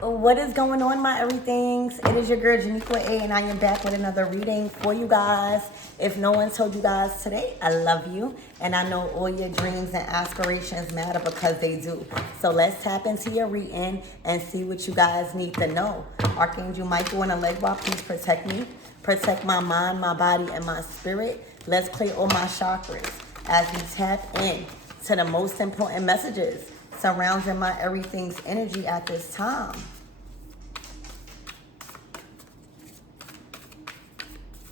What is going on, my everythings? It is your girl Janiqua A, and I am back with another reading for you guys. If no one told you guys today, I love you, and I know all your dreams and aspirations matter because they do. So let's tap into your reading and see what you guys need to know. Archangel Michael and Alegba, please protect me. Protect my mind, my body, and my spirit. Let's clear all my chakras as we tap in to the most important messages surrounding my everything's energy at this time.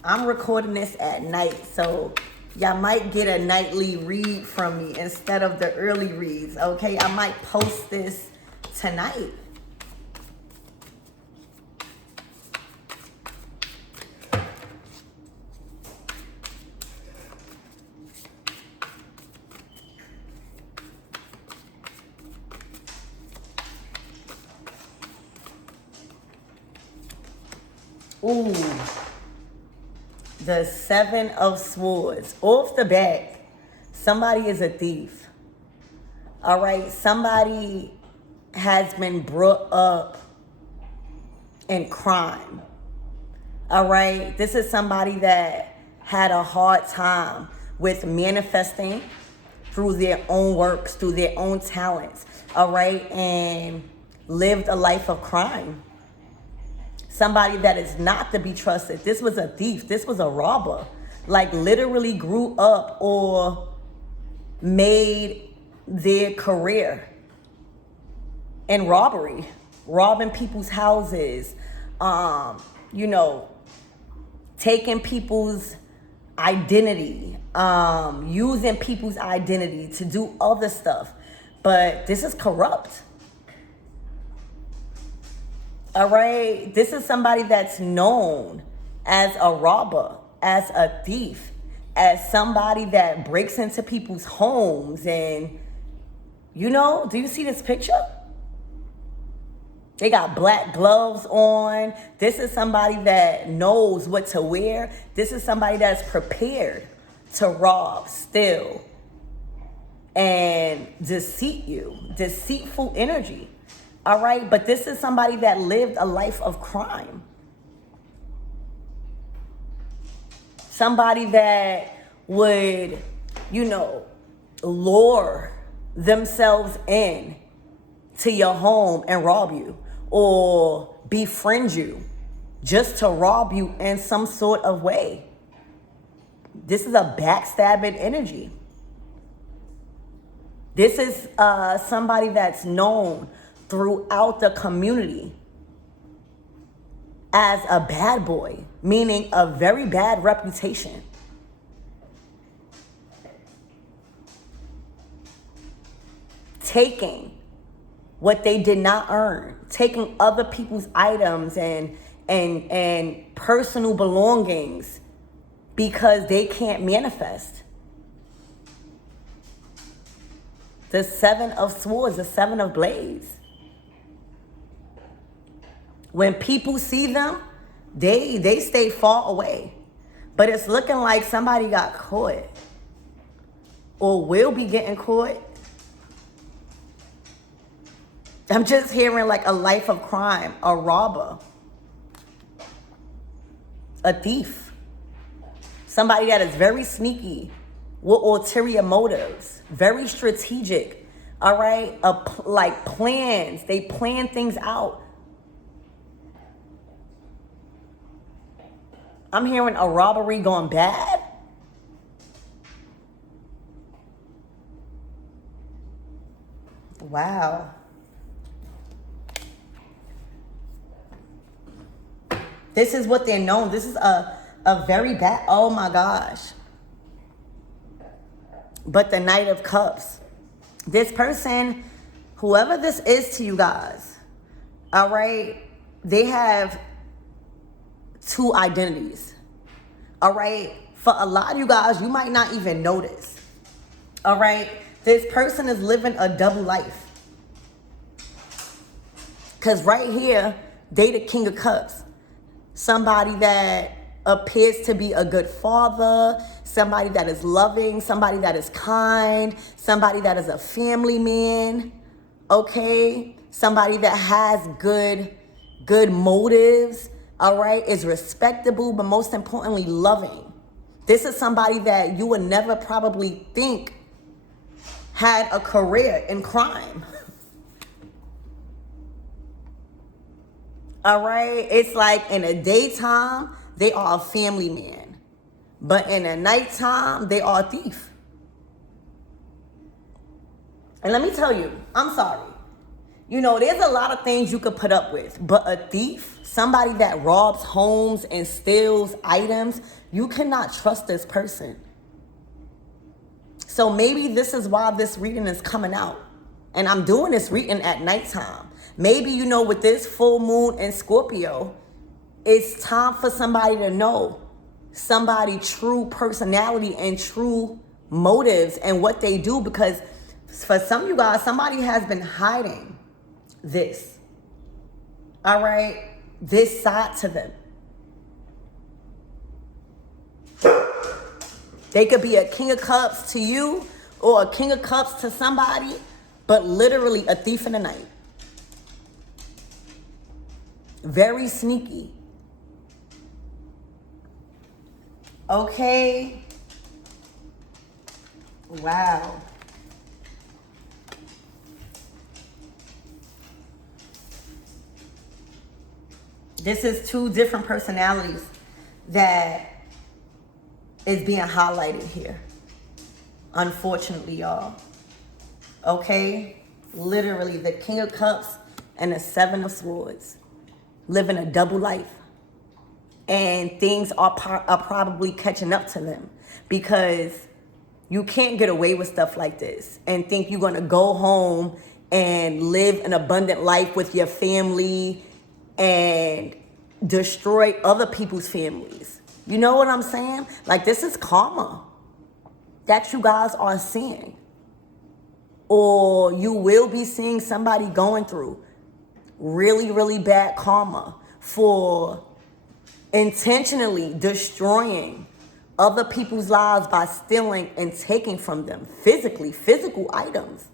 I'm recording this at night, so y'all might get a nightly read from me instead of the early reads, okay? I might post this tonight. Ooh, the Seven of Swords. Off the bat, somebody is a thief. All right, somebody has been brought up in crime. All right, this is somebody that had a hard time with manifesting through their own works, through their own talents. All right, and lived a life of crime. Somebody that is not to be trusted. This was a thief. This was a robber. Like literally grew up or made their career in robbery. Robbing people's houses. Taking people's identity. Using people's identity to do other stuff. But this is corrupt. All right, this is somebody that's known as a robber, as a thief, as somebody that breaks into people's homes. And, do you see this picture? They got black gloves on. This is somebody that knows what to wear. This is somebody that's prepared to rob, steal, and deceive you. Deceitful energy. All right, but this is somebody that lived a life of crime. Somebody that would, lure themselves in to your home and rob you or befriend you just to rob you in some sort of way. This is a backstabbing energy. This is somebody that's known throughout the community as a bad boy, meaning a very bad reputation. Taking what they did not earn, taking other people's items and personal belongings because they can't manifest. The Seven of Swords, the Seven of Blades. When people see them, they stay far away. But it's looking like somebody got caught or will be getting caught. I'm just hearing like a life of crime, a robber, a thief, somebody that is very sneaky with ulterior motives, very strategic, all right? Like plans, they plan things out. I'm hearing a robbery gone bad. Wow. This is what they're known. This is a very bad, oh my gosh. But the Knight of Cups. This person, whoever this is to you guys, all right, they have two identities. All right, for a lot of you guys, you might not even notice. All right, this person is living a double life. Because right here, they the King of Cups. Somebody that appears to be a good father, somebody that is loving, somebody that is kind, somebody that is a family man, okay? somebody that has good motives, all right, is respectable, but most importantly, loving. This is somebody that you would never probably think had a career in crime. All right, it's like in the daytime, they are a family man, but in the nighttime, they are a thief. And let me tell you, I'm sorry. You know, there's a lot of things you could put up with, but a thief, somebody that robs homes and steals items, you cannot trust this person. So maybe this is why this reading is coming out. And I'm doing this reading at nighttime. Maybe, you know, with this full moon in Scorpio, it's time for somebody to know somebody true personality and true motives and what they do, because for some of you guys, somebody has been hiding this. All right? This side to them. They could be a king of cups to you or a king of cups to somebody, but literally a thief in the night. Very sneaky. Okay. Wow. This is two different personalities that is being highlighted here. Unfortunately, y'all. Okay? Literally, the King of Cups and the Seven of Swords. Living a double life. And things are probably catching up to them. Because you can't get away with stuff like this and think you're going to go home and live an abundant life with your family and destroy other people's families. You know what I'm saying? Like, this is karma that you guys are seeing. Or you will be seeing somebody going through really, really bad karma for intentionally destroying other people's lives by stealing and taking from them physical items.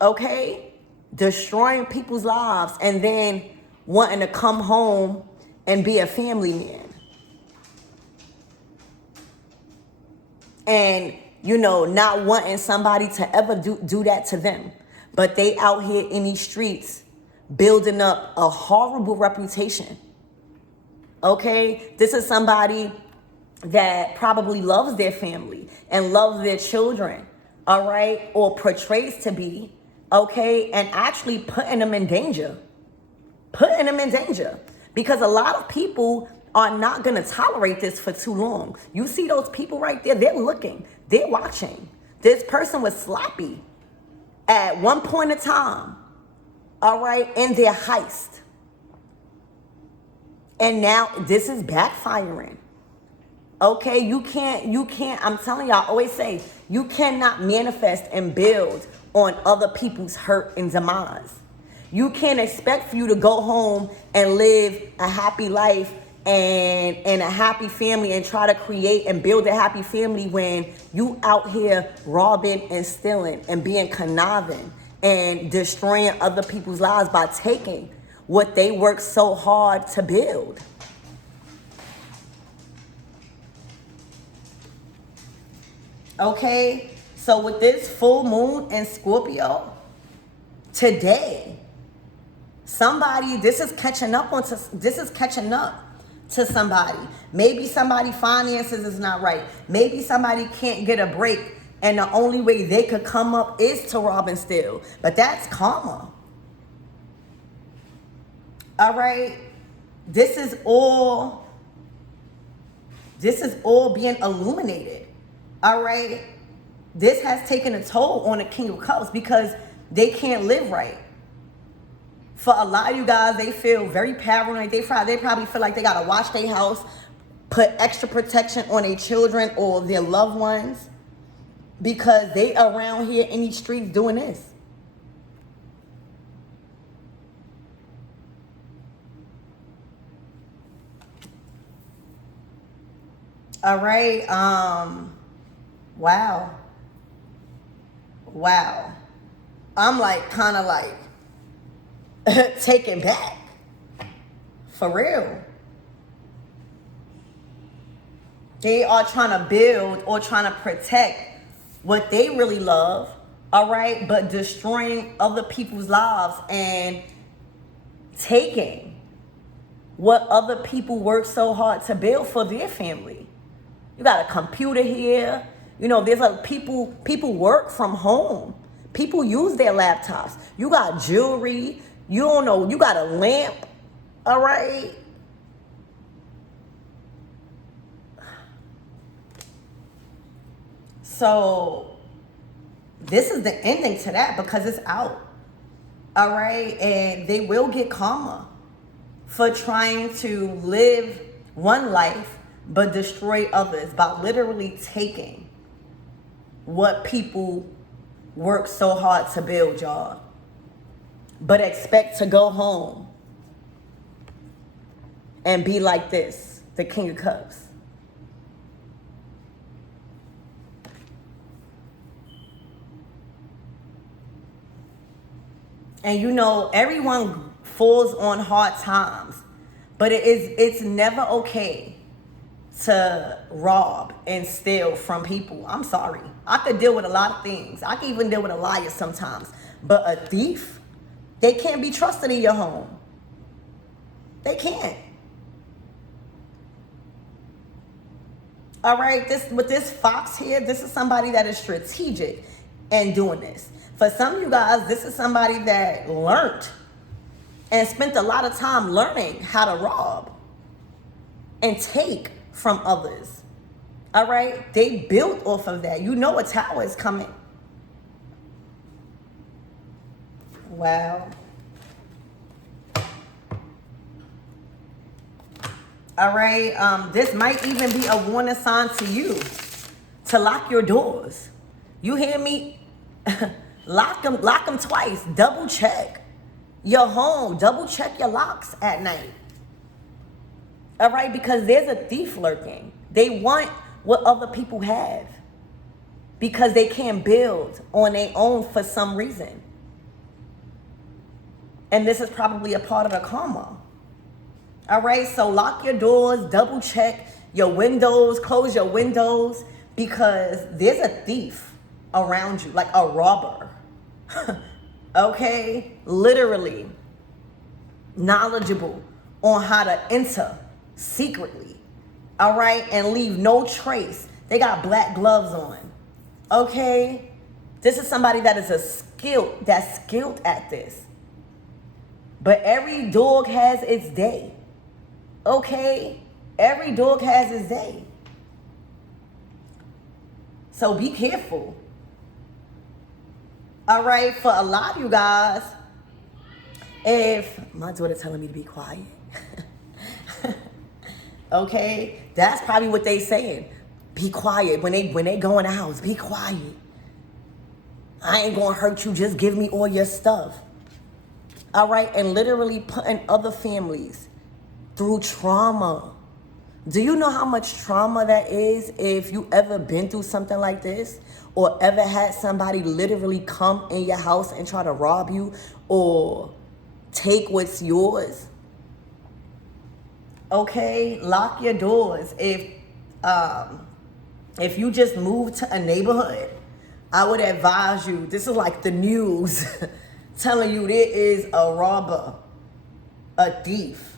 Okay? Destroying people's lives and then wanting to come home and be a family man. And, you know, not wanting somebody to ever do that to them. But they out here in these streets building up a horrible reputation. Okay? This is somebody that probably loves their family and loves their children. All right? Or portrays to be. Okay? And actually putting them in danger. Putting them in danger. Because a lot of people are not going to tolerate this for too long. You see those people right there? They're looking. They're watching. This person was sloppy at one point in time. All right? In their heist. And now this is backfiring. Okay? You can't, I'm telling you, I always say, you cannot manifest and build on other people's hurt and demise. You can't expect for you to go home and live a happy life and a happy family and try to create and build a happy family when you out here robbing and stealing and being conniving and destroying other people's lives by taking what they worked so hard to build. Okay? So with this full moon in Scorpio, today, somebody, this is catching up to somebody. Maybe somebody's finances is not right. Maybe somebody can't get a break and the only way they could come up is to rob and steal. But that's karma. All right? This is all being illuminated. All right? This has taken a toll on the King of Cups because they can't live right. For a lot of you guys, they feel very paranoid. They probably feel like they got to watch their house, put extra protection on their children or their loved ones because they around here in these streets doing this. All right. Wow. I'm like, kind of like, taken back. For real. They are trying to build or trying to protect what they really love, all right, but destroying other people's lives and taking what other people work so hard to build for their family. You got a computer here. You know, there's like people work from home. People use their laptops. You got jewelry. You don't know, you got a lamp, all right? So this is the ending to that because it's out. All right. And they will get karma for trying to live one life but destroy others by literally taking what people work so hard to build, y'all. But expect to go home and be like this, the King of Cups. And you know, everyone falls on hard times, but it's never okay to rob and steal from people. I'm sorry. I could deal with a lot of things. I can even deal with a liar sometimes. But a thief, they can't be trusted in your home. They can't. All right, with this fox here, this is somebody that is strategic in doing this. For some of you guys, this is somebody that learned and spent a lot of time learning how to rob and take from others. All right? They built off of that. You know a tower is coming. Wow. All right? This might even be a warning sign to you to lock your doors. You hear me? Lock them twice. Double check your home. Double check your locks at night. All right? Because there's a thief lurking. They want what other people have because they can't build on their own for some reason. And this is probably a part of the karma. All right? So lock your doors. Double check your windows. Close your windows because there's a thief around you, like a robber. Okay? Literally knowledgeable on how to enter secretly. All right? And leave no trace. They got black gloves on. Okay? This is somebody that is that's skilled at this. But every dog has its day. Okay? Every dog has its day. So be careful. All right, for a lot of you guys, if my daughter telling me to be quiet, okay, that's probably what they saying. Be quiet when they go in the house. Be quiet. I ain't gonna hurt you. Just give me all your stuff. All right, and literally putting other families through trauma. Do you know how much trauma that is if you ever been through something like this or ever had somebody literally come in your house and try to rob you or take what's yours? Okay, lock your doors. If you just moved to a neighborhood, I would advise you, this is like the news telling you there is a robber, a thief.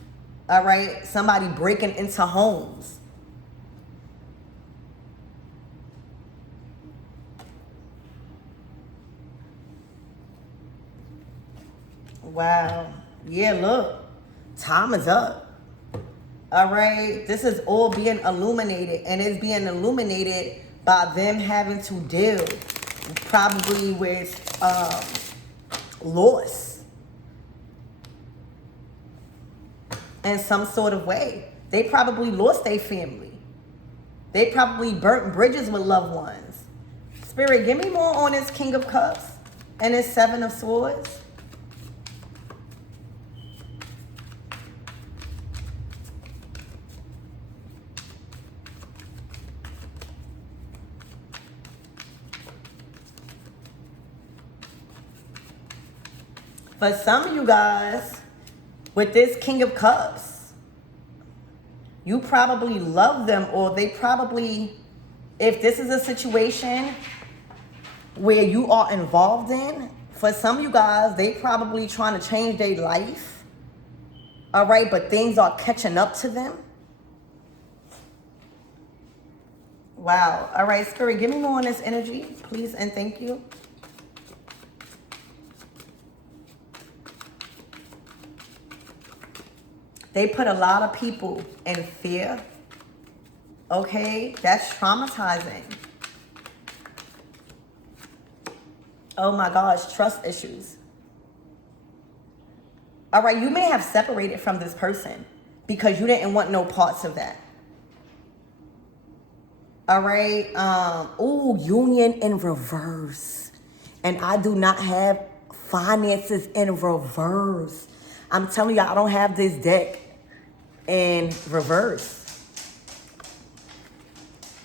All right, somebody breaking into homes. Wow. Yeah, look, time is up. All right, this is all being illuminated, and it's being illuminated by them having to deal probably with loss. In some sort of way. They probably lost their family. They probably burnt bridges with loved ones. Spirit, give me more on this King of Cups and this Seven of Swords. For some of you guys, with this King of Cups, you probably love them, or they probably, if this is a situation where you are involved in, for some of you guys, they probably trying to change their life. All right, but things are catching up to them. Wow. All right, Spirit, give me more on this energy, please, and thank you. They put a lot of people in fear. Okay, that's traumatizing. Oh my gosh, trust issues. All right, you may have separated from this person because you didn't want no parts of that. All right. Ooh, union in reverse. And I do not have finances in reverse. I'm telling you, I don't have this deck in reverse.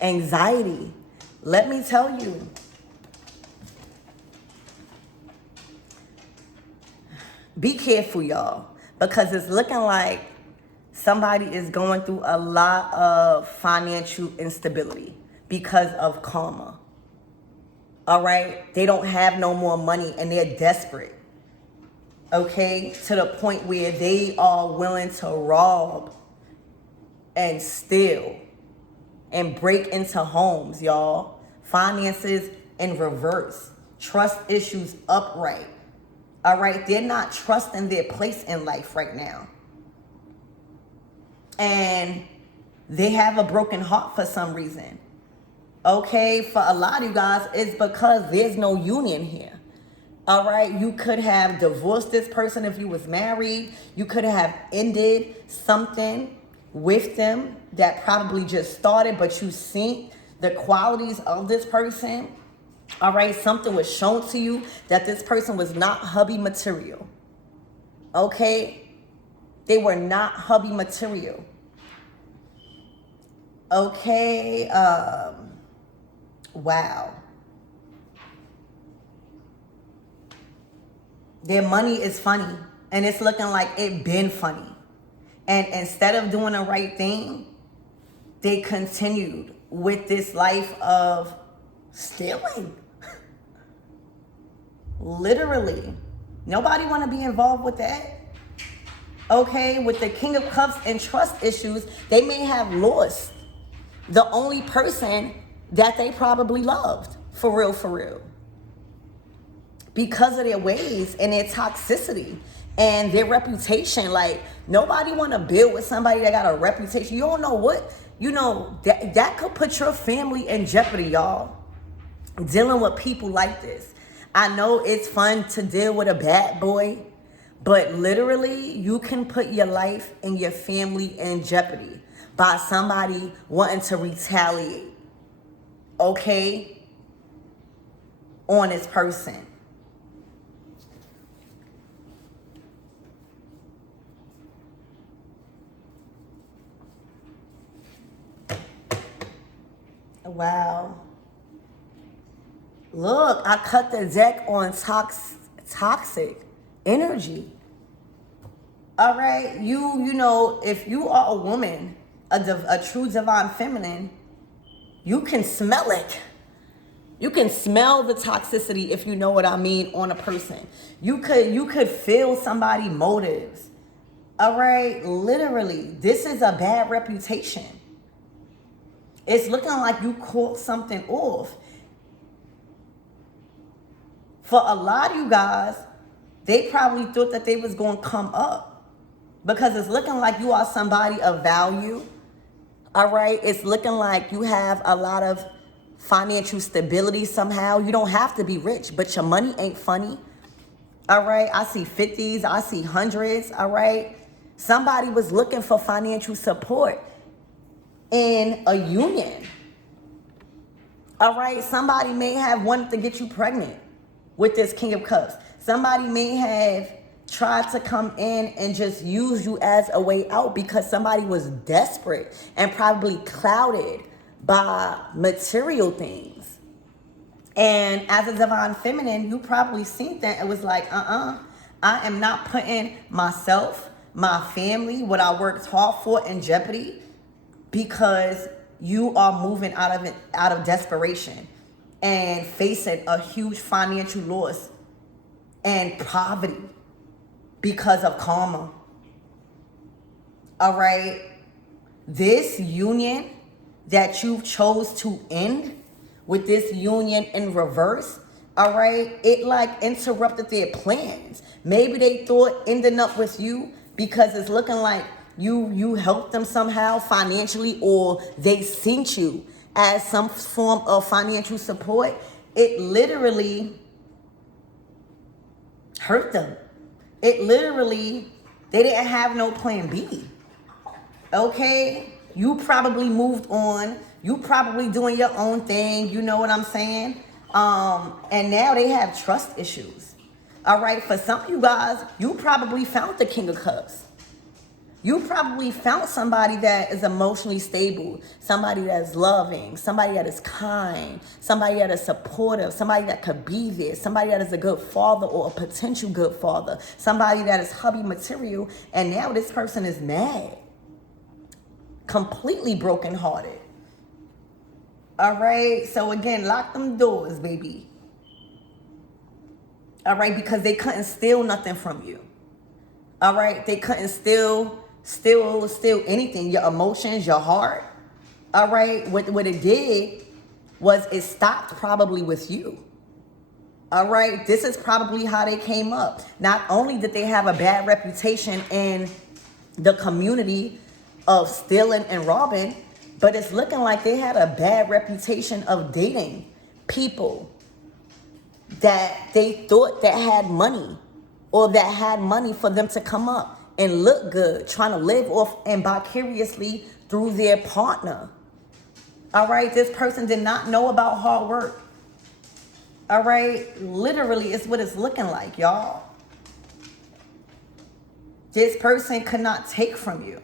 Anxiety. Let me tell you. Be careful, y'all, because it's looking like somebody is going through a lot of financial instability because of karma. All right? They don't have no more money and they're desperate. Okay? To the point where they are willing to rob and steal and break into homes, y'all. Finances in reverse. Trust issues upright. All right? They're not trusting their place in life right now. And they have a broken heart for some reason. Okay, for a lot of you guys, it's because there's no union here. All right, you could have divorced this person if you was married. You could have ended something with them that probably just started, but you seen the qualities of this person. All right, something was shown to you that this person was not hubby material. Okay. They were not hubby material. Okay. Wow. Their money is funny. And it's looking like it been funny. And instead of doing the right thing, they continued with this life of stealing. Literally. Nobody want to be involved with that. Okay, with the King of Cups and trust issues, they may have lost the only person that they probably loved. For real, for real. Because of their ways and their toxicity and their reputation. Like, nobody want to build with somebody that got a reputation. You don't know what, that could put your family in jeopardy, y'all. Dealing with people like this. I know it's fun to deal with a bad boy. But literally, you can put your life and your family in jeopardy by somebody wanting to retaliate, okay, on this person. Wow. Look, I cut the deck on toxic energy. All right, you know, if you are a woman, a true divine feminine, you can smell it. You can smell the toxicity, if you know what I mean, on a person. You could feel somebody's motives. All right, literally, this is a bad reputation. It's looking like you caught something off. For a lot of you guys, they probably thought that they was going to come up. Because it's looking like you are somebody of value. All right. It's looking like you have a lot of financial stability somehow. You don't have to be rich, but your money ain't funny. All right. I see 50s. I see hundreds. All right. Somebody was looking for financial support in a union. All right. Somebody may have wanted to get you pregnant with this King of Cups. Somebody may have tried to come in and just use you as a way out because somebody was desperate and probably clouded by material things. And as a divine feminine, you probably seen that. It was like, I am not putting myself, my family, what I worked hard for in jeopardy because you are moving out of desperation and facing a huge financial loss and poverty because of karma. All right? This union that you chose to end with this union in reverse, all right, it like interrupted their plans. Maybe they thought ending up with you because it's looking like you helped them somehow financially, or they sent you as some form of financial support. It literally hurt them. It literally, they didn't have no plan B. Okay? You probably moved on. You probably doing your own thing. You know what I'm saying? And now they have trust issues. All right? For some of you guys, you probably found the King of Cups. You probably found somebody that is emotionally stable, somebody that's loving, somebody that is kind, somebody that is supportive, somebody that could be there, somebody that is a good father or a potential good father, somebody that is hubby material, and now this person is mad, completely brokenhearted. All right, so again, lock them doors, baby. All right, because they couldn't steal nothing from you. All right, they couldn't steal anything, your emotions, your heart. All right, what it did was it stopped probably with you. All right, this is probably how they came up. Not only did they have a bad reputation in the community of stealing and robbing, but it's looking like they had a bad reputation of dating people that they thought that had money, or that had money for them to come up and look good, trying to live off and vicariously through their partner. All right, this person did not know about hard work. All right, literally, it's what it's looking like, y'all. This person could not take from you.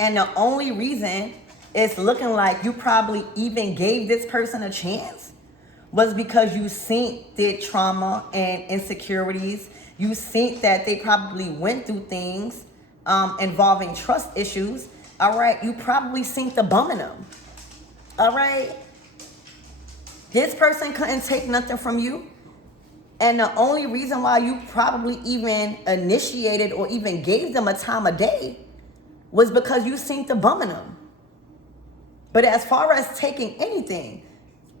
And the only reason it's looking like you probably even gave this person a chance was because you seen their trauma and insecurities. You seen that they probably went through things involving trust issues. All right, you probably seen the bum in them. All right, this person couldn't take nothing from you. And the only reason why you probably even initiated or even gave them a time of day was because you seen the bum in them. But as far as taking anything,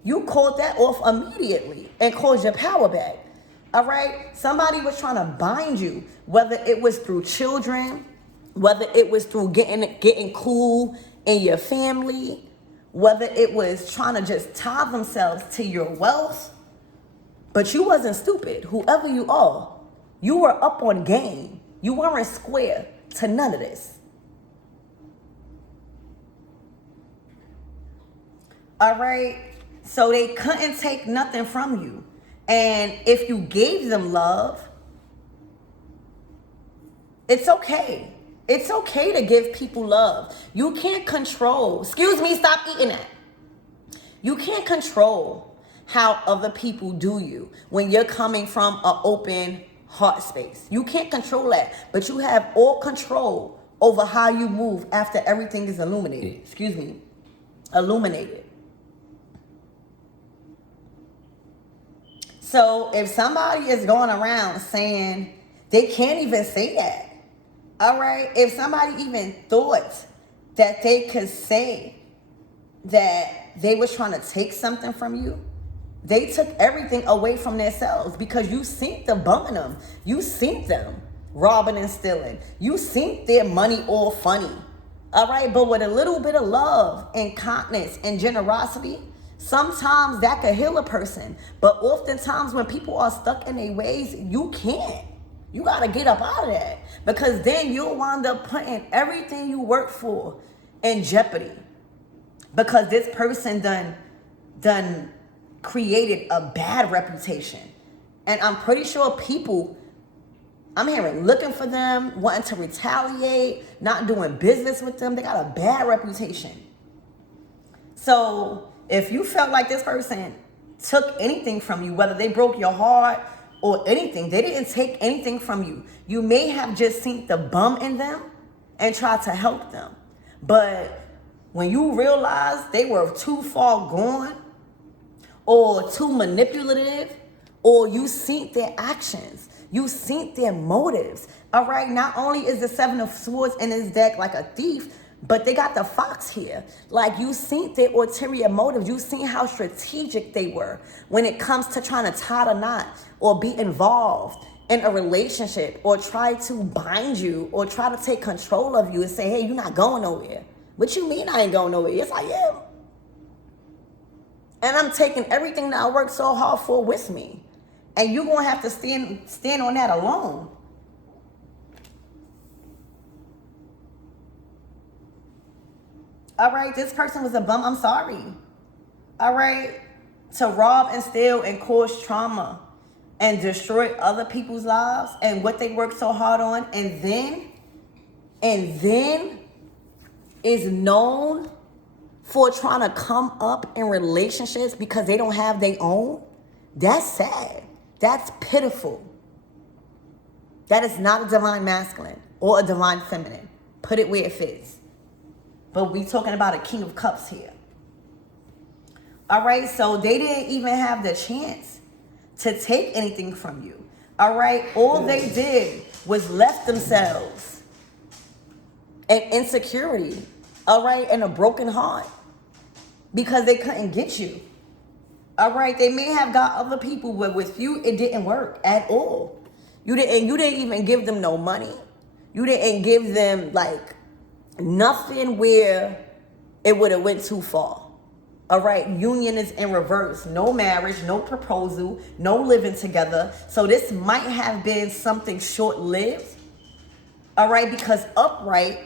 you called that off immediately and called your power back. All right? Somebody was trying to bind you, whether it was through children, whether it was through getting cool in your family, whether it was trying to just tie themselves to your wealth. But you wasn't stupid. Whoever you are, you were up on game. You weren't square to none of this. All right? So they couldn't take nothing from you. And if you gave them love, it's okay. It's okay to give people love. You can't control. Excuse me, stop eating that. You can't control how other people do you when you're coming from an open heart space. You can't control that. But you have all control over how you move after everything is illuminated. Excuse me. Illuminated. So if somebody is going around saying, they can't even say that. All right? If somebody even thought that they could say that they was trying to take something from you, they took everything away from themselves, because you seen them bumming them. You seen them robbing and stealing. You seen their money all funny. All right? But with a little bit of love and kindness and generosity, sometimes that could heal a person. But oftentimes when people are stuck in their ways, you can't. You got to get up out of that, because then you'll wind up putting everything you work for in jeopardy, because this person done created a bad reputation. And I'm pretty sure people, I'm hearing, looking for them, wanting to retaliate, not doing business with them. They got a bad reputation. So if you felt like this person took anything from you, whether they broke your heart or anything. They didn't take anything from you. You may have just seen the bum in them and tried to help them. But when you realize they were too far gone or too manipulative, or you seen their actions, you seen their motives, all right? Not only is the Seven of Swords in his deck like a thief, but they got the fox here. Like, you seen their ulterior motives. You seen how strategic they were when it comes to trying to tie a knot or be involved in a relationship or try to bind you or try to take control of you and say, hey, you're not going nowhere. What you mean I ain't going nowhere? Yes, I am. And I'm taking everything that I worked so hard for with me. And you're going to have to stand on that alone. All right, this person was a bum. I'm sorry. All right, to rob and steal and cause trauma and destroy other people's lives and what they worked so hard on, and then is known for trying to come up in relationships because they don't have their own. That's sad. That's pitiful. That is not a divine masculine or a divine feminine. Put it where it fits. But we talking about a King of Cups here. All right, so they didn't even have the chance to take anything from you. All right, all they did was left themselves in insecurity, all right, and a broken heart because they couldn't get you. All right, they may have got other people, but with you, it didn't work at all. You didn't even give them no money. You didn't give them like nothing where it would have went too far. All right, union is in reverse. No marriage, no proposal, no living together. So this might have been something short-lived. All right, because upright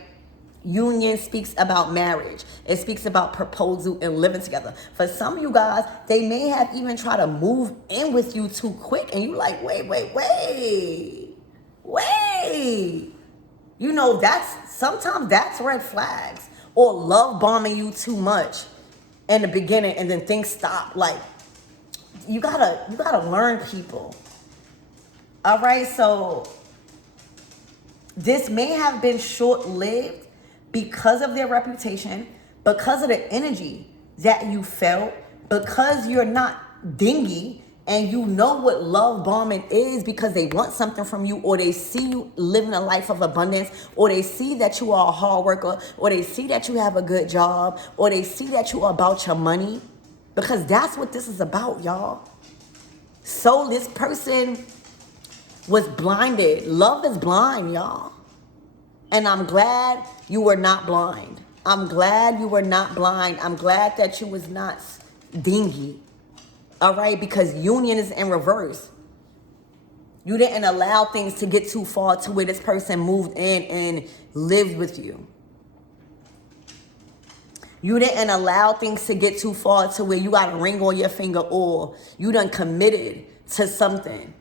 union speaks about marriage. It speaks about proposal and living together. For some of you guys, they may have even tried to move in with you too quick. And you like, wait. You know, sometimes that's red flags. Or love bombing you too much in the beginning and then things stop. Like, you gotta learn people. All right, so this may have been short-lived because of their reputation, because of the energy that you felt, because you're not dingy and you know what love bombing is because they want something from you, or they see you living a life of abundance, or they see that you are a hard worker, or they see that you have a good job, or they see that you are about your money, because that's what this is about, y'all. So this person was blinded. Love is blind, y'all. And I'm glad you were not blind. I'm glad you were not blind. I'm glad that you was not dingy. All right, because union is in reverse. You didn't allow things to get too far to where this person moved in and lived with you. You didn't allow things to get too far to where you got a ring on your finger, or you done committed to something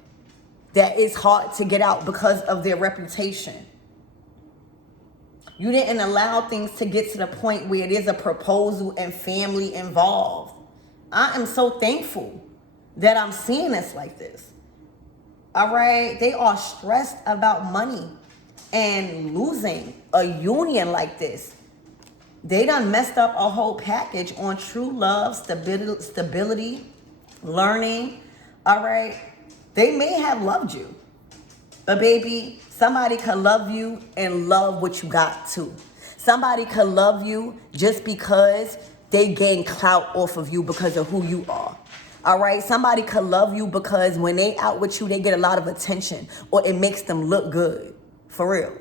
that is hard to get out because of their reputation. You didn't allow things to get to the point where there's a proposal and family involved. I am so thankful that I'm seeing this like this. All right, they are stressed about money and losing a union like this. They done messed up a whole package on true love, stability, learning. All right, they may have loved you, but baby, somebody could love you and love what you got too. Somebody could love you just because they gain clout off of you because of who you are. All right, somebody could love you because when they out with you, they get a lot of attention, or it makes them look good, for real.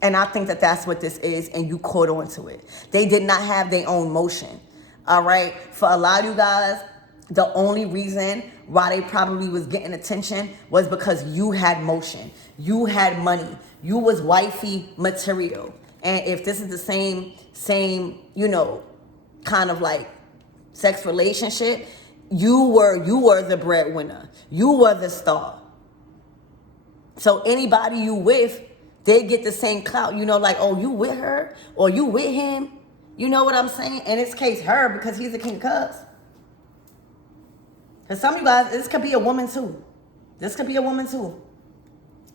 And I think that that's what this is, and you caught on to it. They did not have their own motion. All right, for a lot of you guys, the only reason why they probably was getting attention was because you had motion, you had money, you was wifey material. And if this is the same, you know, kind of like sex relationship, you were the breadwinner, you were the star. So anybody you with, they get the same clout, you know, like, oh, you with her or you with him, you know what I'm saying? In this case, her, because he's a King of Cups. For some of you guys, this could be a woman too. This could be a woman too.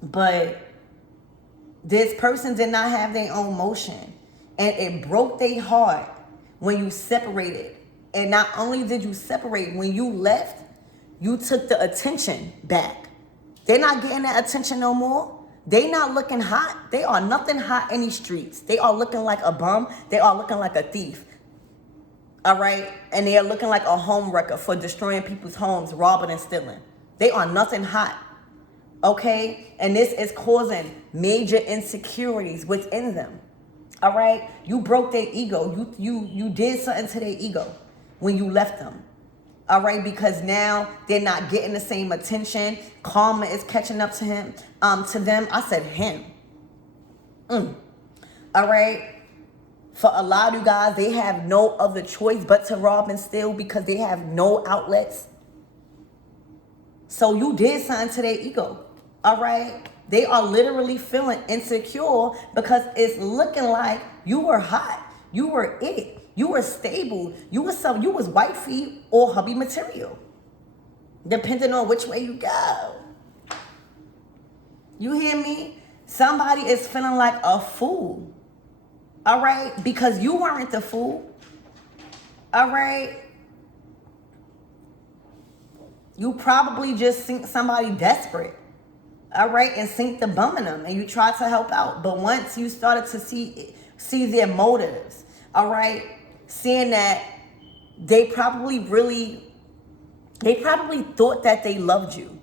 But this person did not have their own motion. And it broke their heart when you separated. And not only did you separate, when you left, you took the attention back. They're not getting that attention no more. They not looking hot. They are nothing hot in these streets. They are looking like a bum. They are looking like a thief. All right? And they are looking like a home wrecker for destroying people's homes, robbing and stealing. They are nothing hot. Okay? And this is causing major insecurities within them. All right? You broke their ego. You did something to their ego when you left them. All right, because now they're not getting the same attention. Karma is catching up to them. I said him. All right. For a lot of you guys, they have no other choice but to rob and steal because they have no outlets. So you did something to their ego. All right. They are literally feeling insecure because it's looking like you were hot. You were it. You were stable. You was wifey or hubby material. Depending on which way you go. You hear me? Somebody is feeling like a fool. All right? Because you weren't the fool. All right? You probably just seen somebody desperate. All right? And sink the bum in them. And you tried to help out. But once you started to see their motives. All right? Seeing that they probably thought that they loved you,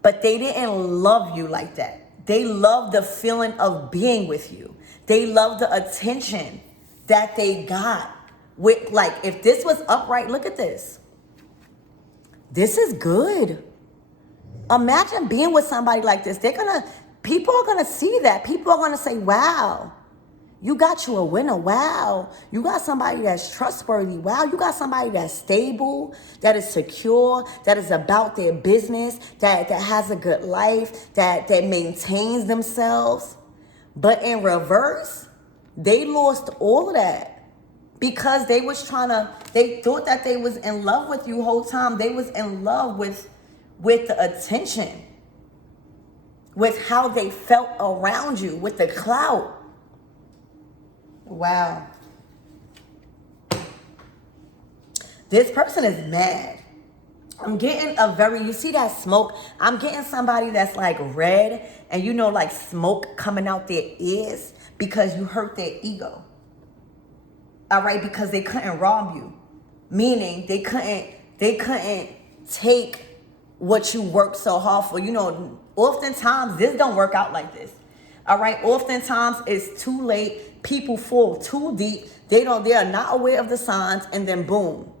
but they didn't love you like that. They loved the feeling of being with you. They loved the attention that they got with, like, if this was upright, look at this. This is good. Imagine being with somebody like this. People are gonna see that. People are gonna say, wow. You got you a winner. Wow. You got somebody that's trustworthy. Wow. You got somebody that's stable, that is secure, that is about their business, that has a good life, that maintains themselves. But in reverse, they lost all of that because they thought that they was in love with you whole time. They was in love with the attention, with how they felt around you, with the clout. Wow. This person is mad. I'm getting you see that smoke? I'm getting somebody that's like red and like smoke coming out their ears because you hurt their ego. All right, because they couldn't rob you. Meaning they couldn't take what you worked so hard for. Oftentimes this don't work out like this. All right, oftentimes it's too late. People fall too deep. They are not aware of the signs, and then boom,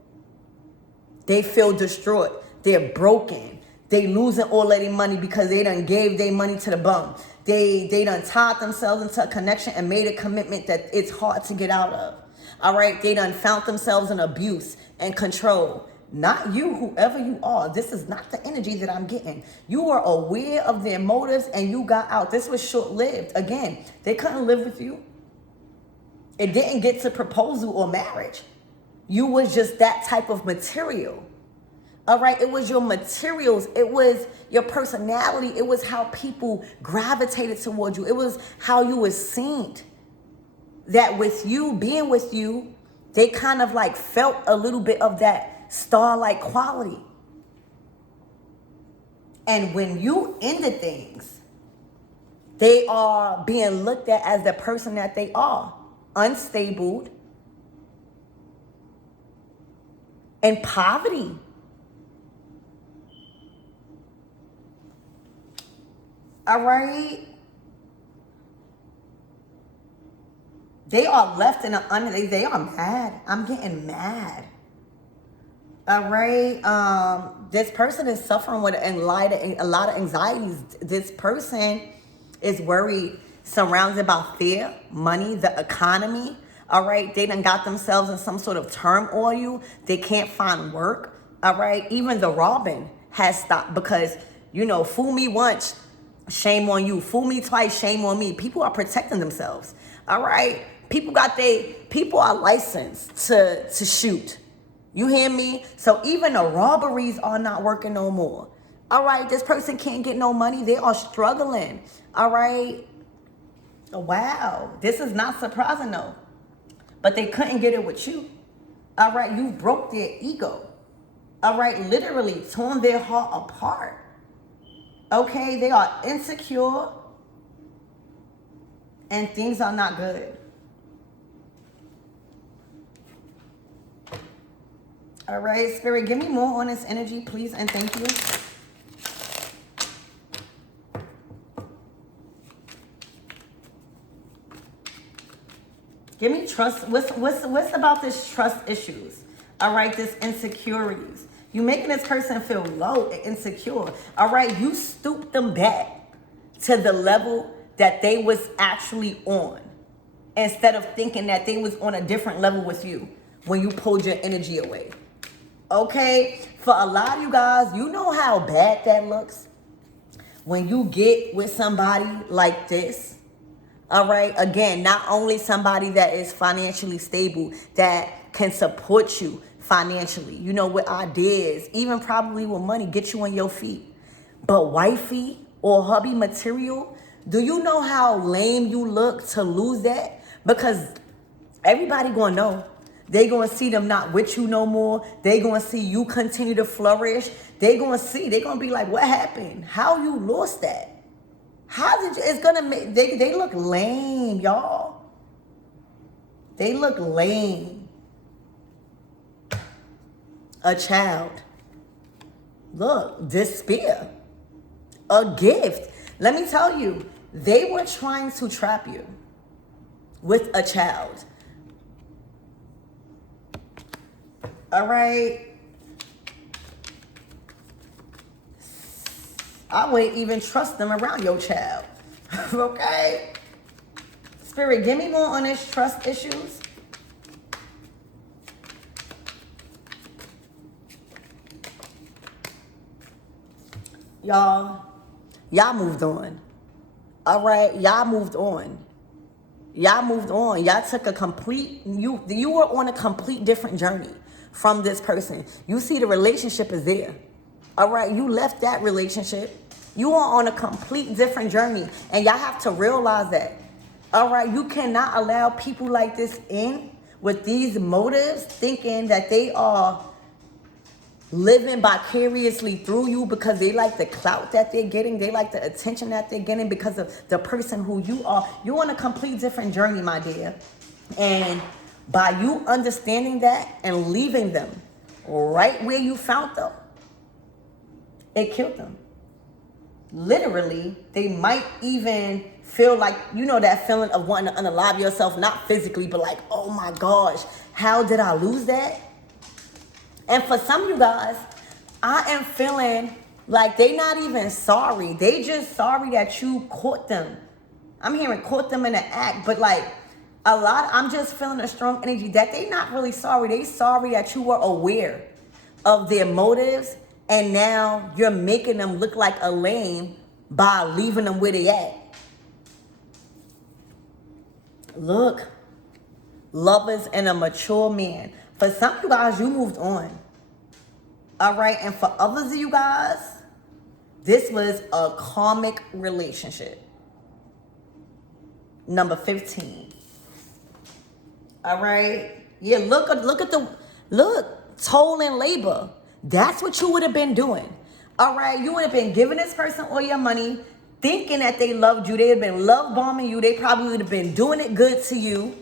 they feel destroyed. They're broken. They losing all of their money because they done gave their money to the bum. They done tied themselves into a connection and made a commitment that it's hard to get out of. All right, they done found themselves in abuse and control. Not you, whoever you are. This is not the energy that I'm getting. You were aware of their motives and you got out. This was short-lived. Again, they couldn't live with you. It didn't get to proposal or marriage. You was just that type of material. All right, it was your materials. It was your personality. It was how people gravitated towards you. It was how you were seen. That with you, being with you, they kind of like felt a little bit of that star-like quality. And when you ended things, they are being looked at as the person that they are. Unstable, and poverty. All right? They are left in they are mad. I'm getting mad. All right? This person is suffering with a lot of anxieties. This person is worried, surrounded by fear, money, the economy. All right, they done got themselves in some sort of turmoil. They can't find work. All right, even the robbing has stopped because, fool me once, shame on you. Fool me twice, shame on me. People are protecting themselves. All right, people are licensed to shoot. You hear me? So even the robberies are not working no more. All right, this person can't get no money. They are struggling. All right. Wow, this is not surprising though. But they couldn't get it with you. All right, you broke their ego. All right, literally torn their heart apart. Okay, they are insecure and things are not good. All right, Spirit, give me more on this energy, please, and thank you. Give me trust. What's about this trust issues? All right, this insecurities. You making this person feel low and insecure. All right, you stooped them back to the level that they was actually on, instead of thinking that they was on a different level with you when you pulled your energy away. Okay, for a lot of you guys, you know how bad that looks when you get with somebody like this. All right, again, not only somebody that is financially stable, that can support you financially, you know, with ideas, even probably with money, get you on your feet. But wifey or hubby material, do you know how lame you look to lose that? Because everybody gonna know. They gonna see them not with you no more. They gonna see you continue to flourish. They gonna be like, what happened? How you lost that? How did you, it's gonna make, they look lame, y'all. They look lame. A child. Look, despair. A gift. Let me tell you, they were trying to trap you with a child. All right. I wouldn't even trust them around your child. Okay? Spirit, give me more on this trust issues. Y'all moved on. All right? Y'all moved on. Y'all moved on. Y'all took a complete, you were on a complete different journey from this person. You see the relationship is there. All right, you left that relationship. You are on a complete different journey, and y'all have to realize that. All right, you cannot allow people like this in with these motives, thinking that they are living vicariously through you because they like the clout that they're getting. They like the attention that they're getting because of the person who you are. You're on a complete different journey, my dear. And by you understanding that and leaving them right where you found them, it killed them. Literally, they might even feel like, you know, that feeling of wanting to unalive yourself, not physically, but like, oh my gosh, how did I lose that? And for some of you guys, I am feeling like they not even sorry. They just sorry that you caught them. I'm hearing caught them in the act, but like I'm just feeling a strong energy that they not really sorry. They sorry that you were aware of their motives, and now you're making them look like a lame by leaving them where they at. Look, lovers and a mature man. For some of you guys, you moved on. All right, and for others of you guys, this was a karmic relationship. Number 15. All right. Yeah, look at toll and labor. That's what you would have been doing. All right. You would have been giving this person all your money, thinking that they loved you. They had been love bombing you. They probably would have been doing it good to you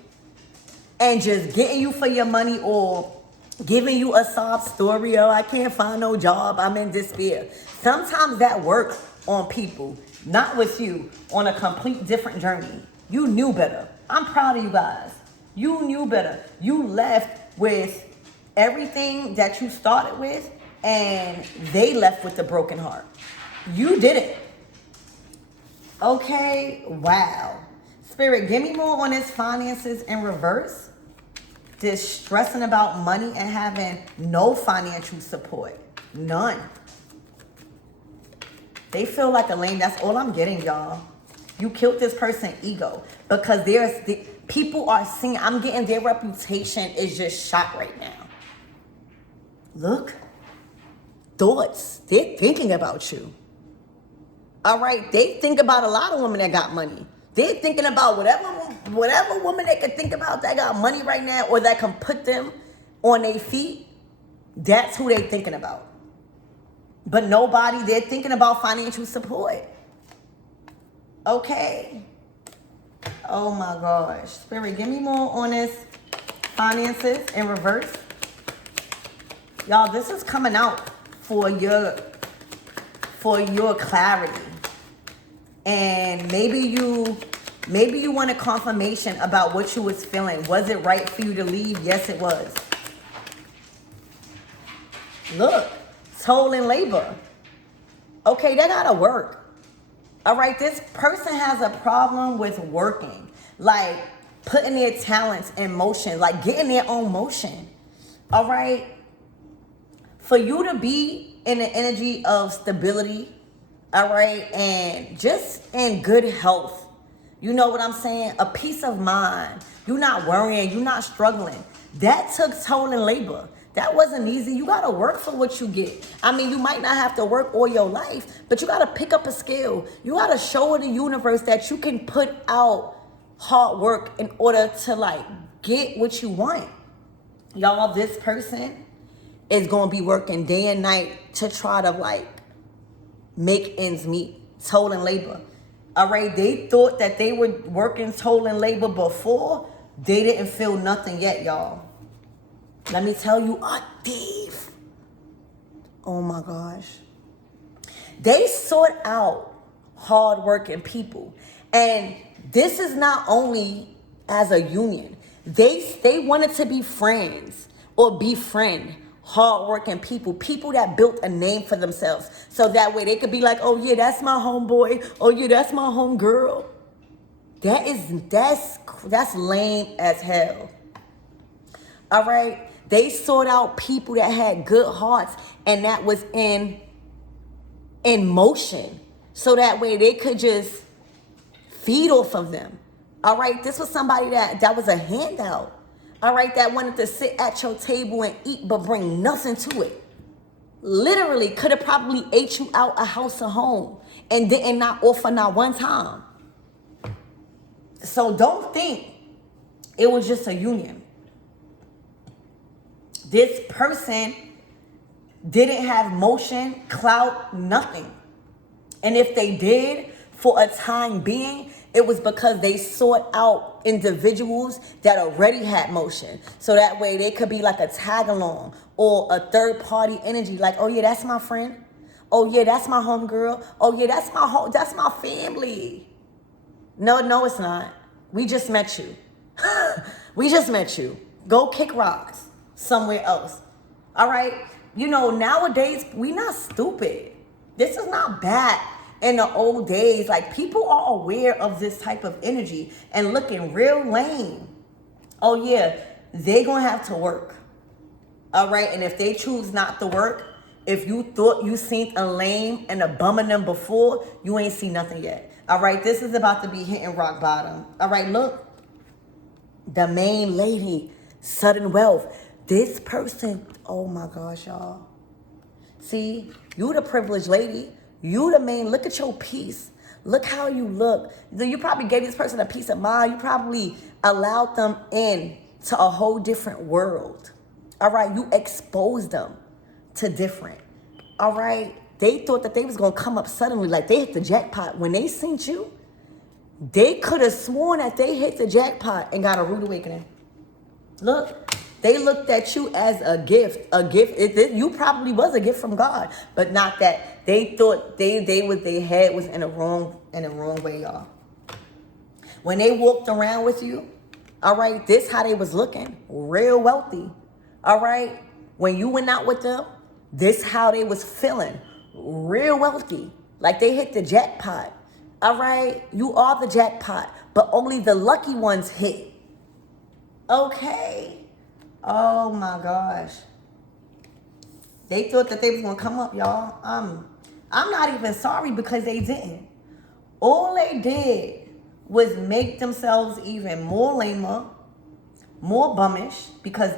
and just getting you for your money, or giving you a sob story. Oh, I can't find no job. I'm in despair. Sometimes that works on people, not with you, on a complete different journey. You knew better. I'm proud of you guys. You knew better. You left with everything that you started with, and they left with a broken heart. You did it. Okay, wow. Spirit, give me more on this finances in reverse. This stressing about money and having no financial support. None. They feel like a lame. That's all I'm getting, y'all. You killed this person's ego because people are seeing, I'm getting their reputation is just shot right now. Look, thoughts, they're thinking about you. All right, they think about a lot of women that got money. They're thinking about whatever woman they can think about that got money right now or that can put them on their feet. That's who they're thinking about. But nobody, they're thinking about financial support. Okay. Oh my gosh. Spirit, give me more on this finances in reverse. Y'all, this is coming out for your clarity. And maybe you want a confirmation about what you was feeling. Was it right for you to leave? Yes, it was. Look, toil and labor. Okay, they gotta work. All right, this person has a problem with working. Like putting their talents in motion, like getting their own motion. All right. For you to be in the energy of stability, all right, and just in good health, you know what I'm saying? A peace of mind. You're not worrying. You're not struggling. That took toil and labor. That wasn't easy. You got to work for what you get. I mean, you might not have to work all your life, but you got to pick up a skill. You got to show the universe that you can put out hard work in order to like get what you want. Y'all, this person is going to be working day and night to try to like make ends meet. Toil and labor. All right, they thought that they were working toil and labor before. They didn't feel nothing yet, y'all. Let me tell you, a thief. Oh my gosh. They sought out hardworking people. And this is not only as a union. They wanted to be friends or befriend hardworking people. People that built a name for themselves. So that way they could be like, oh yeah, that's my homeboy. Oh yeah, that's my homegirl. That's lame as hell. All right. They sought out people that had good hearts and that was in motion. So that way they could just feed off of them. All right. This was somebody that was a handout. All right. That wanted to sit at your table and eat, but bring nothing to it. Literally could have probably ate you out a house or home and didn't not offer not one time. So don't think it was just a union. This person didn't have motion, clout, nothing. And if they did, for a time being, it was because they sought out individuals that already had motion. So that way they could be like a tag along or a third party energy. Like, oh yeah, that's my friend. Oh yeah, that's my homegirl. Oh yeah, that's my family. No, it's not. We just met you. We just met you. Go kick rocks somewhere else. All right. You know, nowadays we not stupid. This is not bad. In the old days, like people are aware of this type of energy and looking real lame. Oh yeah, they gonna have to work. All right. And if they choose not to work, if you thought you seen a lame and a bum in them before, you ain't seen nothing yet. All right. This is about to be hitting rock bottom. All right. Look, the main lady, sudden wealth. This person, oh my gosh, y'all. See, you the privileged lady. You the main, look at your peace. Look how you look. You probably gave this person a peace of mind. You probably allowed them in to a whole different world. All right, you exposed them to different. All right, they thought that they was going to come up suddenly like they hit the jackpot. When they seen you, they could have sworn that they hit the jackpot and got a rude awakening. Look. They looked at you as a gift. A gift. You probably was a gift from God, but not that. They thought they what they had was in the wrong way, y'all. When they walked around with you, all right, this how they was looking, real wealthy. All right, when you went out with them, this how they was feeling, real wealthy, like they hit the jackpot. All right, you are the jackpot, but only the lucky ones hit. Okay. Oh my gosh. They thought that they was gonna come up, y'all. I'm not even sorry because they didn't. All they did was make themselves even more lamer, more bummish, because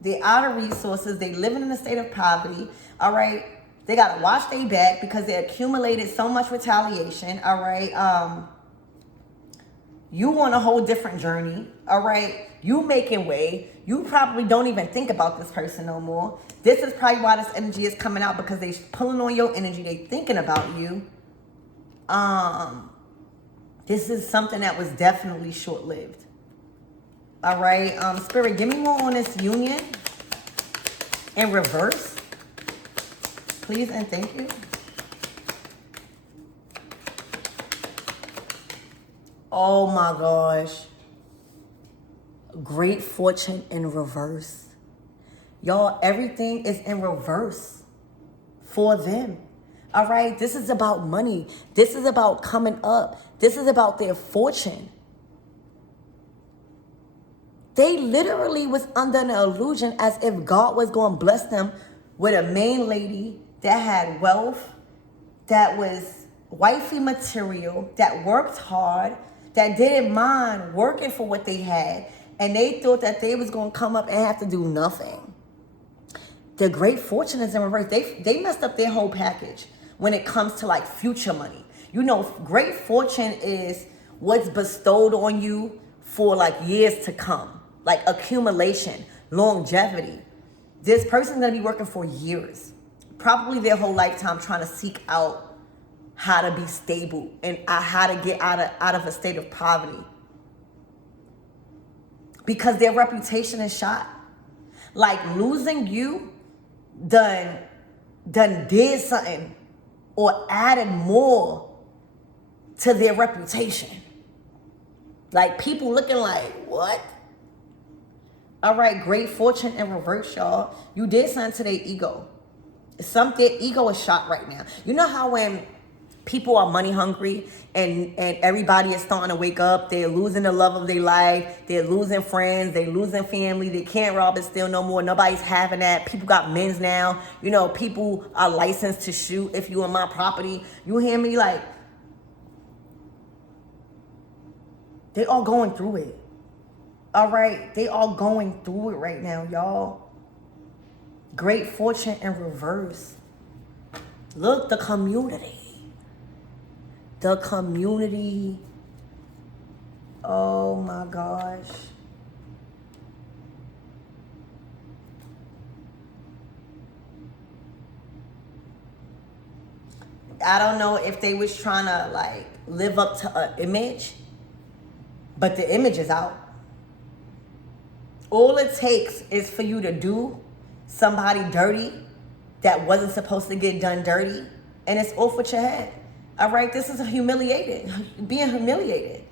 They're out of resources. They living in a state of poverty. All right. They got to watch their back because they accumulated so much retaliation. All right. You on a whole different journey. All right. You making way. You probably don't even think about this person no more. This is probably why this energy is coming out, because they pulling on your energy. They thinking about you. This is something that was definitely short-lived. All right. Spirit, give me more on this union in reverse. Please and thank you. Oh my gosh. Great fortune in reverse. Y'all, everything is in reverse for them. All right? This is about money. This is about coming up. This is about their fortune. They literally was under an illusion as if God was going to bless them with a main lady that had wealth, that was wifey material, that worked hard, that didn't mind working for what they had. And they thought that they was going to come up and have to do nothing. The great fortune is in reverse. They messed up their whole package when it comes to like future money. You know, great fortune is what's bestowed on you for like years to come. Like accumulation, longevity. This person's going to be working for years. Probably their whole lifetime trying to seek out how to be stable and how to get out of a state of poverty. Because their reputation is shot. Like losing you done did something or added more to their reputation. Like people looking like, what? All right, great fortune in reverse, y'all. You did something to their ego. Their ego is shot right now. You know how when people are money hungry and everybody is starting to wake up, they're losing the love of their life, they're losing friends, they're losing family, they can't rob and steal no more, nobody's having that. People got men's now, you know, people are licensed to shoot if you on my property. You hear me? Like, they all going through it. All right, they all going through it right now, y'all. Great fortune in reverse. Look, the community. The community. Oh my gosh. I don't know if they was trying to like live up to an image, but the image is out. All it takes is for you to do somebody dirty that wasn't supposed to get done dirty, and it's off with your head. All right, this is being humiliated.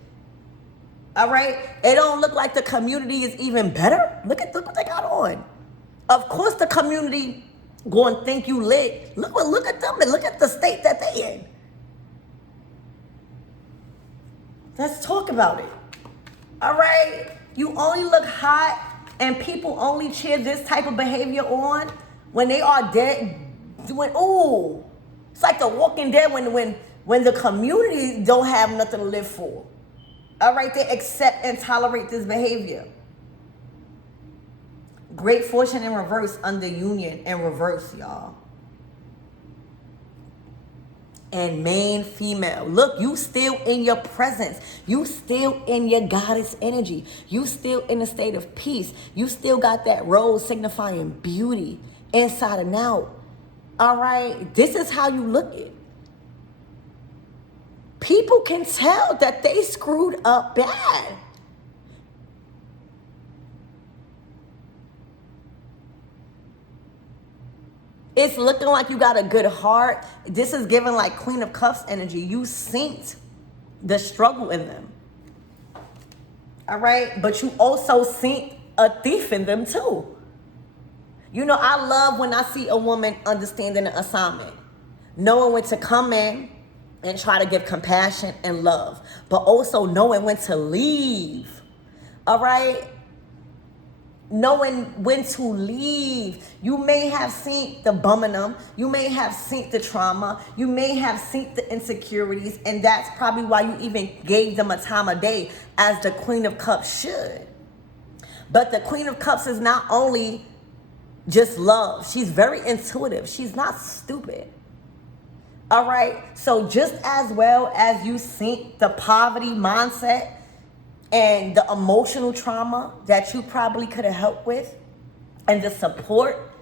All right, it don't look like the community is even better. Look what they got on. Of course, the community going to think you lit. Look at them and look at the state that they in. Let's talk about it. All right, you only look hot, and people only cheer this type of behavior on when they are dead. Ooh, it's like The Walking Dead when the community don't have nothing to live for. All right, they accept and tolerate this behavior. Great fortune in reverse under union in reverse, y'all. And main female. Look, you still in your presence. You still in your goddess energy. You still in a state of peace. You still got that rose signifying beauty inside and out. All right, this is how you look it. People can tell that they screwed up bad. It's looking like you got a good heart. This is giving like Queen of Cups energy. You synced the struggle in them. All right, but you also synced a thief in them too. You know, I love when I see a woman understanding an assignment, knowing when to come in and try to give compassion and love, but also knowing when to leave. All right? Knowing when to leave. You may have seen the bum in them. You may have seen the trauma. You may have seen the insecurities. And that's probably why you even gave them a time of day, as the Queen of Cups should. But the Queen of Cups is not only just love. She's very intuitive. She's not stupid. All right. So just as well as you sink the poverty mindset and the emotional trauma that you probably could have helped with, and the support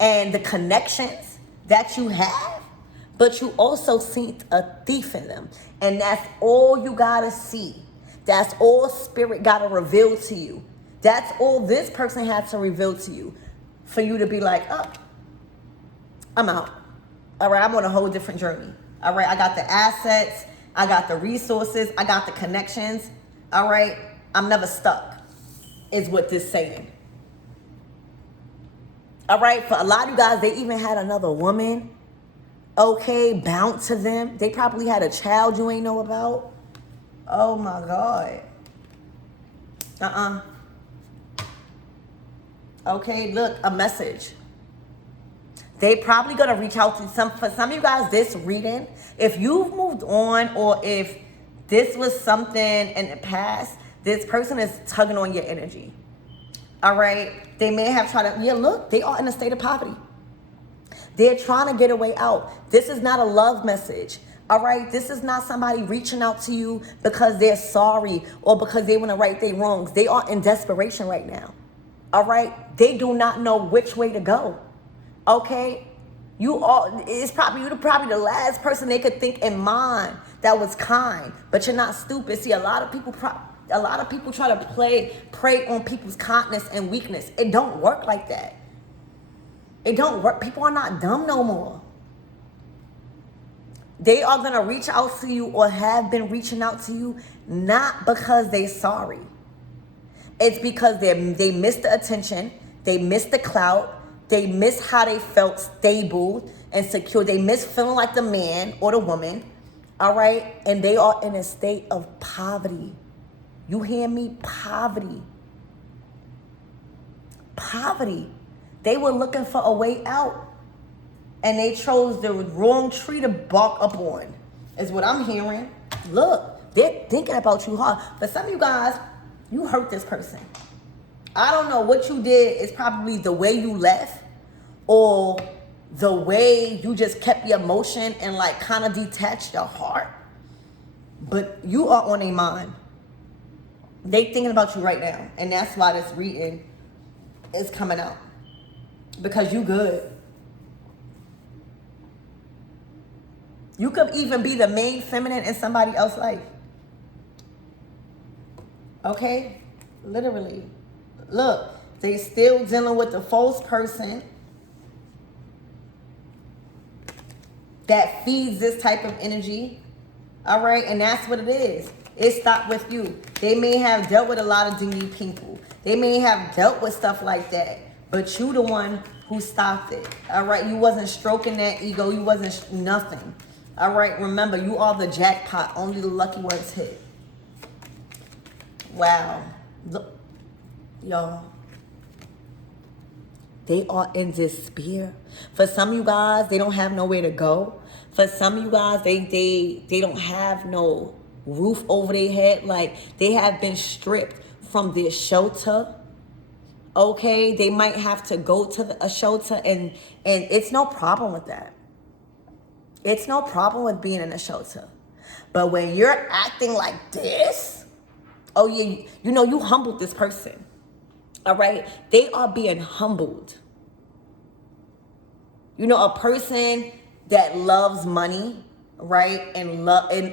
and the connections that you have, but you also see a thief in them. And that's all you gotta see. That's all spirit gotta reveal to you. That's all this person had to reveal to you for you to be like, oh, I'm out. All right, I'm on a whole different journey. All right, I got the assets, I got the resources, I got the connections. All right, I'm never stuck, is what this saying. All right, for a lot of you guys, they even had another woman, okay, bound to them. They probably had a child you ain't know about. Oh my God. Okay, look, a message. They probably gonna reach out to for some of you guys, this reading, if you've moved on or if this was something in the past, this person is tugging on your energy. All right, they may have tried to, yeah, look, they are in a state of poverty. They're trying to get a way out. This is not a love message. All right, this is not somebody reaching out to you because they're sorry or because they want to right their wrongs. They are in desperation right now. All right, they do not know which way to go. Okay, you're probably the last person they could think in mind that was kind, but you're not stupid. See, a lot of people try to prey on people's kindness and weakness. It don't work like that. It don't work. People are not dumb no more. They are gonna reach out to you or have been reaching out to you not because they're sorry. It's because they missed the attention, they missed the clout, they miss how they felt stable and secure. They miss feeling like the man or the woman, all right? And they are in a state of poverty. You hear me? Poverty. Poverty. They were looking for a way out. And they chose the wrong tree to bark up on, is what I'm hearing. Look, they're thinking about you hard. For some of you guys, you hurt this person. I don't know what you did. It's probably the way you left or the way you just kept your emotion and like kind of detached your heart. But you are on their mind. They thinking about you right now. And that's why this reading is coming out. Because you good. You could even be the main feminine in somebody else's life. Okay? Literally. Look, they still dealing with the false person that feeds this type of energy. All right? And that's what it is. It stopped with you. They may have dealt with a lot of dingy people. They may have dealt with stuff like that. But you the one who stopped it. All right? You wasn't stroking that ego. You wasn't nothing. All right? Remember, you are the jackpot. Only the lucky ones hit. Wow. Look, y'all. They are in despair. For some of you guys, they don't have nowhere to go. For some of you guys, they don't have no roof over their head. Like, they have been stripped from their shelter. Okay? They might have to go to a shelter, and it's no problem with that. It's no problem with being in a shelter. But when you're acting like this, oh yeah, you know, you humbled this person. All right? They are being humbled. You know, a person that loves money, right? And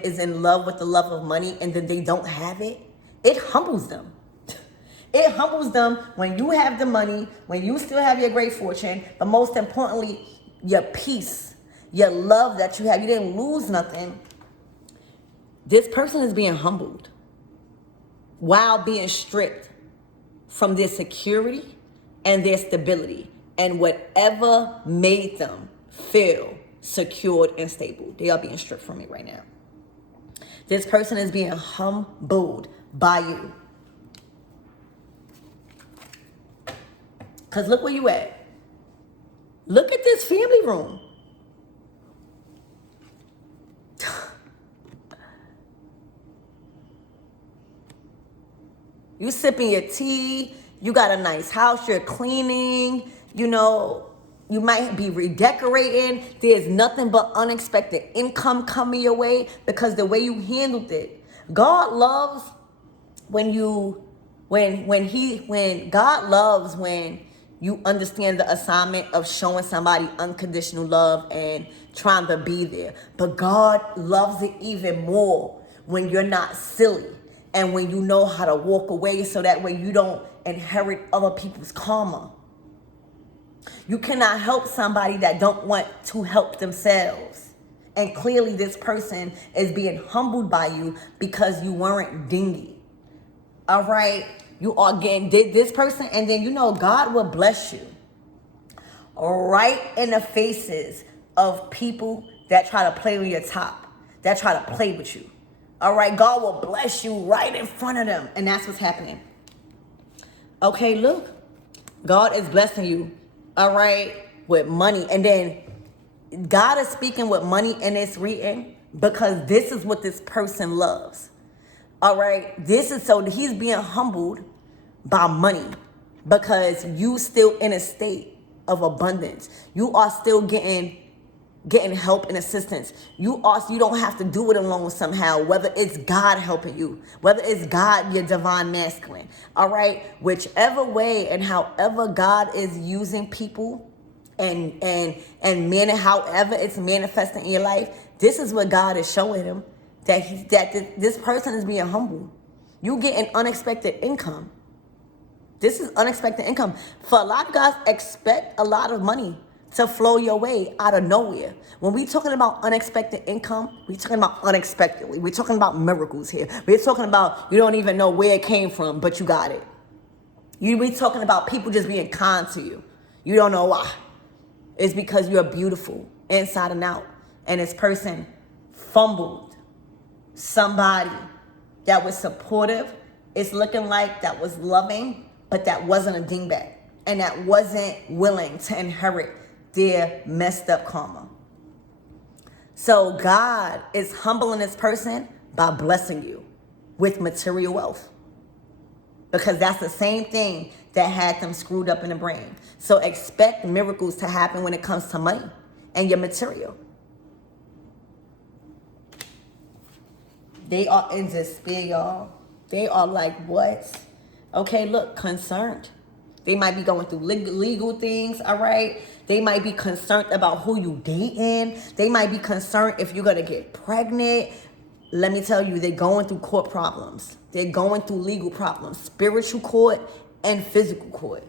is in love with the love of money, and then they don't have it. It humbles them. It humbles them when you have the money, when you still have your great fortune, but most importantly, your peace, your love that you have. You didn't lose nothing. This person is being humbled while being stripped from their security and their stability and whatever made them feel secured and stable. They are being stripped from it right now. This person is being humbled by you. Because look where you at. Look at this family room. You sipping your tea. You got a nice house. You're cleaning. You know, you might be redecorating. There's nothing but unexpected income coming your way because the way you handled it. God loves when you when God loves when you understand the assignment of showing somebody unconditional love and trying to be there. But God loves it even more when you're not silly and when you know how to walk away so that way you don't inherit other people's karma. You cannot help somebody that don't want to help themselves. And clearly this person is being humbled by you because you weren't dingy. All right? You are getting this person, and then you know God will bless you. Right in the faces of people that try to play on your top, that try to play with you. All right? God will bless you right in front of them. And that's what's happening. Okay, look. God is blessing you. All right, with money. And then God is speaking with money in this reading because this is what this person loves. All right, this is so he's being humbled by money because you still in a state of abundance. You are still getting help and assistance. You don't have to do it alone somehow, whether it's God helping you, whether it's God, your divine masculine. All right, whichever way and however God is using people and however it's manifesting in your life, this is what God is showing him, that this person is being humble. You get an unexpected income. This is unexpected income. For a lot of guys, expect a lot of money to flow your way out of nowhere. When we talking about unexpected income, we talking about unexpectedly. We're talking about miracles here. We're talking about you don't even know where it came from, but you got it. We talking about people just being kind to you. You don't know why. It's because you're beautiful inside and out. And this person fumbled somebody that was supportive. It's looking like that was loving, but that wasn't a dingbat. And that wasn't willing to inherit their messed up karma. So God is humbling this person by blessing you with material wealth. Because that's the same thing that had them screwed up in the brain. So expect miracles to happen when it comes to money and your material. They are in despair, y'all. They are like, what? Okay, look, concerned. They might be going through legal things, all right? They might be concerned about who you dating. They might be concerned if you're going to get pregnant. Let me tell you, they're going through court problems. They're going through legal problems, spiritual court and physical court,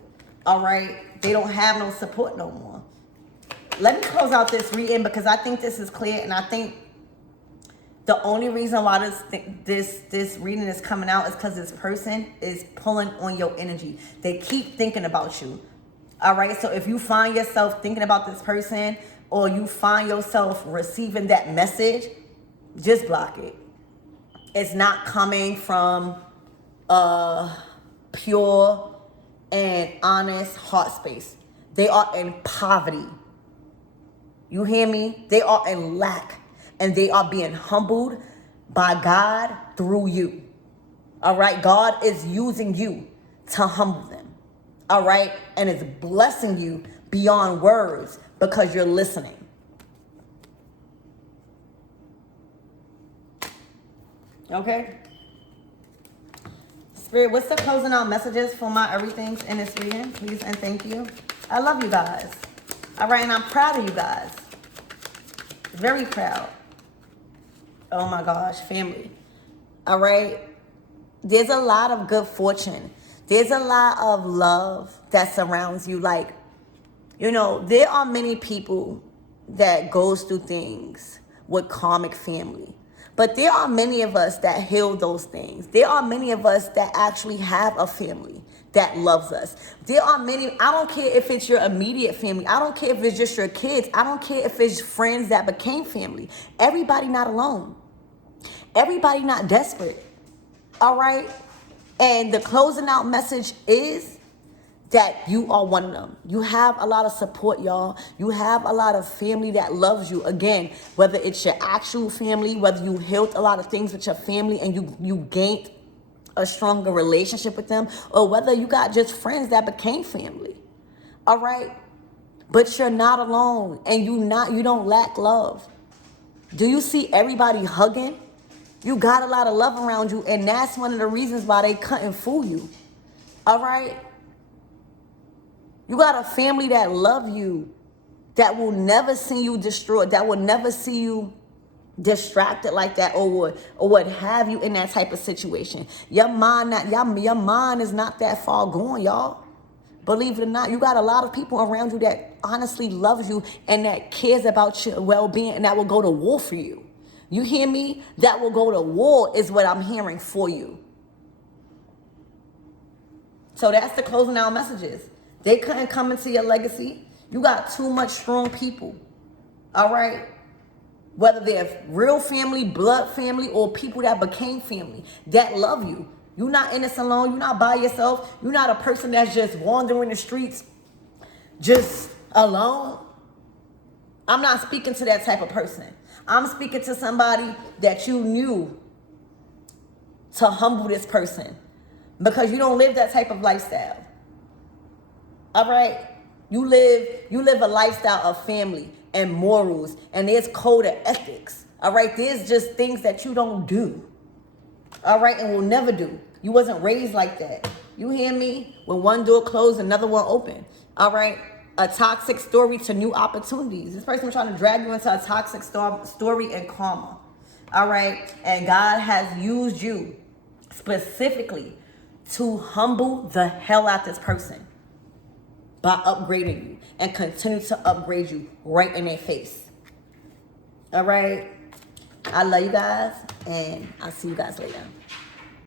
all right? They don't have no support no more. Let me close out this reading because I think this is clear, and I think the only reason why this reading is coming out is because this person is pulling on your energy. They keep thinking about you. All right. So if you find yourself thinking about this person or you find yourself receiving that message, just block it. It's not coming from a pure and honest heart space. They are in poverty. You hear me? They are in lack. And they are being humbled by God through you. All right? God is using you to humble them. All right? And it's blessing you beyond words because you're listening. Okay? Spirit, what's the closing out messages for my everythings in this reading? Please and thank you. I love you guys. All right? And I'm proud of you guys. Very proud. Oh my gosh, family. All right. There's a lot of good fortune. There's a lot of love that surrounds you. Like, you know, there are many people that goes through things with karmic family. But there are many of us that heal those things. There are many of us that actually have a family that loves us. There are many, I don't care if it's your immediate family. I don't care if it's just your kids. I don't care if it's friends that became family. Everybody not alone. Everybody not desperate. All right? And the closing out message is that you are one of them. You have a lot of support, y'all. You have a lot of family that loves you. Again, whether it's your actual family, whether you healed a lot of things with your family and you gained a stronger relationship with them, or whether you got just friends that became family. All right? But you're not alone, and you don't lack love. Do you see everybody hugging? You got a lot of love around you, and that's one of the reasons why they couldn't fool you. All right? You got a family that love you, that will never see you destroyed, that will never see you distracted like that, or what have you in that type of situation. Your mind is not that far gone, y'all. Believe it or not, you got a lot of people around you that honestly loves you and that cares about your well-being and that will go to war for you. You hear me? That will go to war is what I'm hearing for you. So that's the closing out messages. They couldn't come into your legacy. You got too much strong people. All right? Whether they're real family, blood family, or people that became family that love you. You're not in this alone. You're not by yourself. You're not a person that's just wandering the streets just alone. I'm not speaking to that type of person. I'm speaking to somebody that you knew to humble this person, because you don't live that type of lifestyle. All right? You live a lifestyle of family and morals, and there's code of ethics. All right? There's just things that you don't do. All right? And will never do. You wasn't raised like that. You hear me? When one door closed, another one open. All right? A toxic story to new opportunities. This person was trying to drag you into a toxic story and karma. All right? And God has used you specifically to humble the hell out this person by upgrading you, and continue to upgrade you right in their face. All right? I love you guys, and I'll see you guys later.